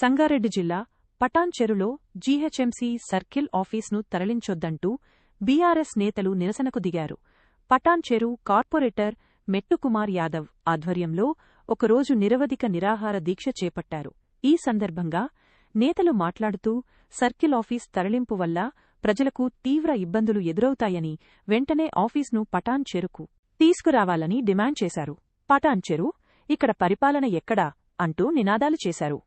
సంగారెడ్డి జిల్లా పటాన్చెరులో GHMC circle ఆఫీస్ను తరలించొద్దంటూ BRS నేతలు నిరసనకు దిగారు. పటాన్చెరు కార్పొరేటర్ మెట్టుకుమార్ యాదవ్ ఆధ్వర్యంలో ఒకరోజు నిరవధిక నిరాహార దీక్ష చేపట్టారు. ఈ సందర్భంగా నేతలు మాట్లాడుతూ సర్కిల్ ఆఫీస్ తరలింపు వల్ల ప్రజలకు తీవ్ర ఇబ్బందులు ఎదురవుతాయని, వెంటనే ఆఫీస్ను పటాన్చెరుకు తీసుకురావాలని డిమాండ్ చేశారు. పటాన్చెరు, ఇక్కడ పరిపాలన ఎక్కడా అంటూ నినాదాలు చేశారు.